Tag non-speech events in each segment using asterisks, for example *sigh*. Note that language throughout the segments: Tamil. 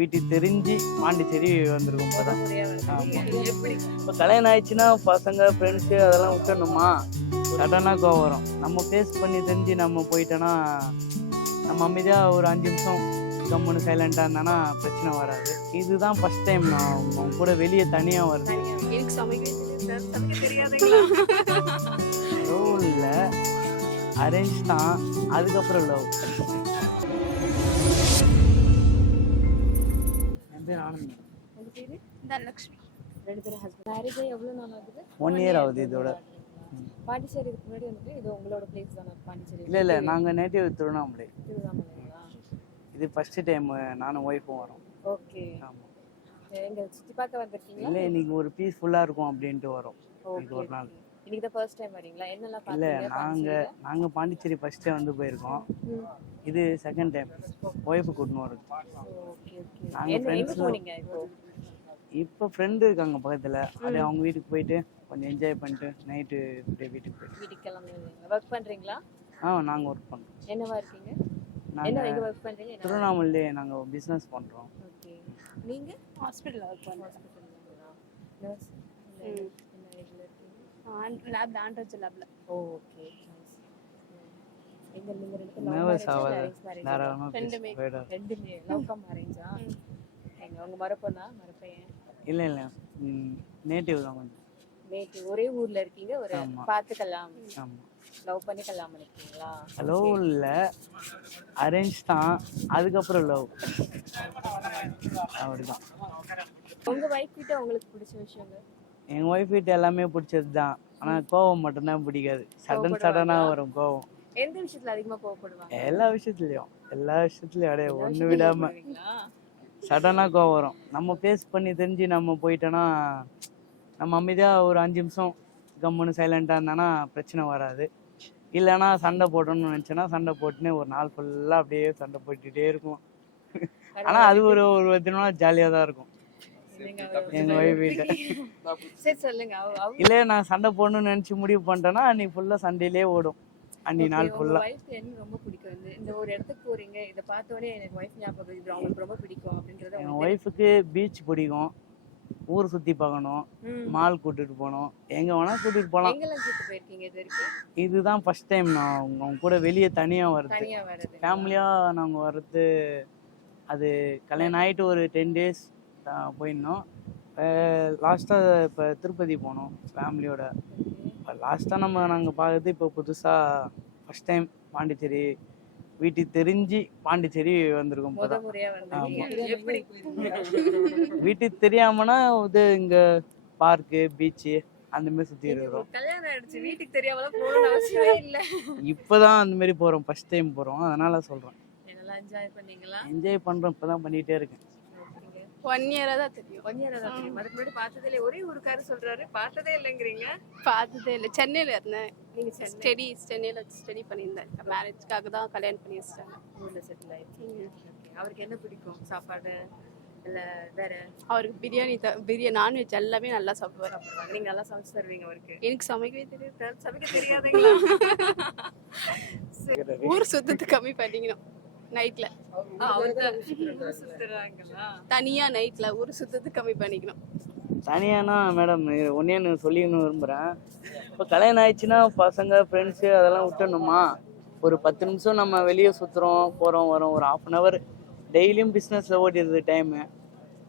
வீட்டுக்கு தெரிஞ்சு பாண்டிச்சேரி வந்திருக்கோம் இப்போ தான் இப்போ கல்யாணம் ஆயிடுச்சுன்னா பசங்க ஃப்ரெண்ட்ஸு அதெல்லாம் விட்டுணுமா சடனாக கோவம் வரும். நம்ம ஃபேஸ் பண்ணி தெரிஞ்சு நம்ம போயிட்டோன்னா நம்ம அமைதியாக ஒரு அஞ்சு நிமிஷம் கம்முன்னு சைலண்டாக இருந்தானா பிரச்சனை வராது. இதுதான் ஃபஸ்ட் டைம் நான் அவங்க கூட வெளியே தனியாக வருது இல்லை. அரேஞ்ச் தான். அதுக்கப்புறம் லவ் ஆனந்த் உங்க பேரு? தனலட்சுமி ரெண்டு பேரும் ஹஸ்பண்ட் மேரேஜ் ஆகி எவ்வளவு நாள் ஆகுது? ஒன் இயர் ஆகுது இதோட. பாண்டிச்சேரிக்கு முன்னாடி வந்துட்டு இது உங்களோட பிளேஸ் தானே? பாண்டிச்சேரி இல்லை இல்லை நாங்கள் நேட்டிவ் திருவண்ணாமலை. திருவண்ணாமலைங்களா இது ஃபஸ்ட்டு டைம் நானும் ஒய்ஃபும் வரோம். ஓகே ஆமாம் எங்க சுத்தி பார்க்க வந்திருக்கீங்களா? இல்லை இன்னைக்கு ஒரு பீஸ்ஃபுல்லாக இருக்கும் அப்படின்ட்டு வரோம். இன்னைக்கு ஒரு நாள். இன்னைக்கு தான் ஃபர்ஸ்ட் டைம் வரீங்களா? என்னெல்லாம் இல்லை பாத்தீங்க? நாங்கள் நாங்கள் பாண்டிச்சேரி ஃபஸ்ட்டே வந்து போயிருக்கோம். இது செகண்ட் டைம் ஒய்ஃபு கூட்டணும் வரும் ஓகே ஓகே. நாங்க என்ன எங்க friends போனீங்க இப்போ? இப்போ ஃப்ரெண்டு இருக்காங்க பக்கத்தில். அப்படியே அவங்க வீட்டுக்கு போயிட்டு கொஞ்சம் என்ஜாய் பண்ணிட்டு நைட்டு அப்படியே வீட்டுக்கு போயிட்டு. வீட்டுக்கு ஒர்க் பண்றீங்களா? ஆ நாங்கள் ஒர்க் பண்ணுறோம் என்னவா இருக்கீங்க? என்ன நாங்கள் எங்க ஒர்க் பண்றீங்க? என்ன திருவண்ணாமலையிலே நாங்கள் பிஸ்னஸ் பண்ணுறோம் ஓகே. நீங்க? ஹாஸ்பிட்டலில் ஒர்க் பண்ணுறேன் நர்ஸ் லேப் ஆண்ட்ராய்ட் லேபில் ஓகே எங்க நீங்க ரெண்டு ரெண்டுமே. ரெண்டுமே. லவ் கம் மேரேஜா எங்க உங்க மரப்பொண்ணா மரப்பையன்? இல்லை இல்லை. நேட்டிவ் தான் கொஞ்சம். நேற்று ஒரே ஊர்ல இருக்கீங்க ஒரு ஆமா. பார்த்துக்கலாம் ஆமாம் லவ் பண்ணி கல்யாணம் பண்ணிருக்கீங்களா லவ் இல்லை. அரேஞ்ச் தான். அதுக்கப்புறம் லவ் *laughs* அப்படிதான் உங்க வைஃப் கிட்ட உங்களுக்கு பிடிச்ச விஷயங்க எங்கள் ஒய்ஃப் கிட்ட எல்லாமே பிடிச்சது தான் ஆனால் கோவம் மட்டும்தான் பிடிக்காது. சடன் சடனாக வரும் கோவம். எந்த விஷயத்துல அதிகமா கோவப்படுவாங்க? எல்லா விஷயத்துலையும். எல்லா விஷயத்துலையும் அப்படியே ஒன்று விடாமல் சடனாக கோவம் வரும். நம்ம ஃபேஸ் பண்ணி தெரிஞ்சு நம்ம போயிட்டோன்னா நம்ம அமைதியாக ஒரு அஞ்சு நிமிஷம் கம்முன்னு சைலண்டாக இருந்தானா பிரச்சனை வராது. இல்லைன்னா சண்டை போடணும்னு நினச்சேன்னா சண்டை போட்டுனே ஒரு நாள் ஃபுல்லாக அப்படியே சண்டை போட்டுகிட்டே இருக்கும் ஆனால் அது ஒரு ஒரு விதமாக ஜாலியாக தான் இருக்கும். நீங்க எங்கள் ஒய்ஃப் *laughs* சொல்லுங்க. அவ இல்லை நான் சண்டை போடணும்னு நினச்சி முடிவு பண்ணிட்டேன்னா அன்னைக்கு ஃபுல்லாக சண்டையிலே ஓடும். அன்னைக்கு நாள் உங்க எனக்கு ரொம்ப பிடிக்கும்? வந்து இந்த ஒரு இடத்துக்கு போறீங்க இதை பார்த்த உடனே எனக்கு வைஃப் ஞாபகம் இது அவங்களுக்கு ரொம்ப பிடிக்கும் அப்படின்றத என் ஒய்ஃபுக்கு பீச் பிடிக்கும். ஊர் சுற்றி பார்க்கணும். மால் கூட்டிட்டு போகணும். எங்கே வேணால் கூட்டிட்டு போகலாம். எங்கெல்லாம் கூட்டு போயிருக்கீங்க இது வரைக்கும்? இதுதான் ஃபர்ஸ்ட் டைம் நான் அவங்க அவங்க கூட வெளியே தனியா வர்றது. ஃபேமிலியாக நாங்கள் வர்றது அது கல்யாணம் ஆகிட்டு ஒரு டென் டேஸ் போயிருந்தோம் லாஸ்ட்டாக இப்போ திருப்பதி போனோம் ஃபேமிலியோட இப்போ லாஸ்ட்டாக நம்ம நாங்கள் பார்க்கறது இப்போ புதுசாக ஃபஸ்ட் டைம் பாண்டிச்சேரி வீட்டுக்கு தெரிஞ்சு பாண்டிச்சேரி வந்திருக்கோம் வீட்டுக்கு தெரியாமனா இது இங்கே பார்க்கு பீச்சு அந்த மாதிரி சுற்றி இருக்கிறோம். வீட்டுக்கு தெரியாமலாம் போகணும்னு அவசியமே இல்ல. இப்போ தான் அந்த மாதிரி போகிறோம் ஃபஸ்ட் டைம் போகிறோம் அதனால் என்னெல்லாம் என்ஜாய் பண்ணீங்களா? என்ஜாய் பண்ணுறோம் இப்போ தான் பண்ணிகிட்டே இருக்கேன். ஒன் இயராக தான் தெரியும். ஒன் இயர் தான் தெரியும். அதுக்கு முன்னாடி பார்த்ததே இல்லை ஒரே ஊருக்காரு சொல்றாரு. பார்த்ததே இல்லைங்கிறீங்க? பார்த்ததே இல்லை. சென்னையில் இருந்தேன். நீங்க ஸ்டடி சென்னையில் ஸ்டடி பண்ணியிருந்தேன். மேரேஜ்க்காக தான் கல்யாணம் பண்ணி வச்சிட்டாங்க ஊர்ல செட்டில் Okay. அவருக்கு என்ன பிடிக்கும்? சாப்பாடு? இல்ல வேற? அவருக்கு பிரியாணி த பிரியாணி நான்வெஜ் எல்லாமே நல்லா சாப்பிடுவார். சாப்பிடுவாங்க நீங்க நல்லா சமைச்சு தருவீங்க அவருக்கு. எனக்கு சமைக்கவே தெரியாது. சமைக்க தெரியாதுங்களா? *laughs* ஊர் சுத்தத்தை கம்மி பண்ணிக்கணும். நைட்டில் ஆ, அவர்தான் ஊர் சுத்துறாங்களா? தனியாக நைட்டில் ஊர் சுத்தத்தை கம்மி பண்ணிக்கணும். தனியானா மேடம் ஒன்றே நான் சொல்லிக்கணும் விரும்புகிறேன் இப்போ கல்யாணம் ஆயிடுச்சுன்னா பசங்க ஃப்ரெண்ட்ஸு அதெல்லாம் விட்டுணுமா ஒரு பத்து நிமிஷம் நம்ம வெளியே சுற்றுறோம் போகிறோம் வரோம். ஒரு ஆஃப் அன் ஹவர் டெய்லியும் பிஸ்னஸில் ஓடிடுது டைமு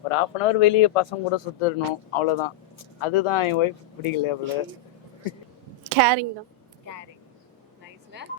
ஒரு ஆஃப் அன் ஹவர் வெளியே பசங்க கூட சுற்றிடணும் அவ்வளோதான் அதுதான் என் ஒய்ஃப் பிடிக்கல அவ்வளோ கேரிங் தான்.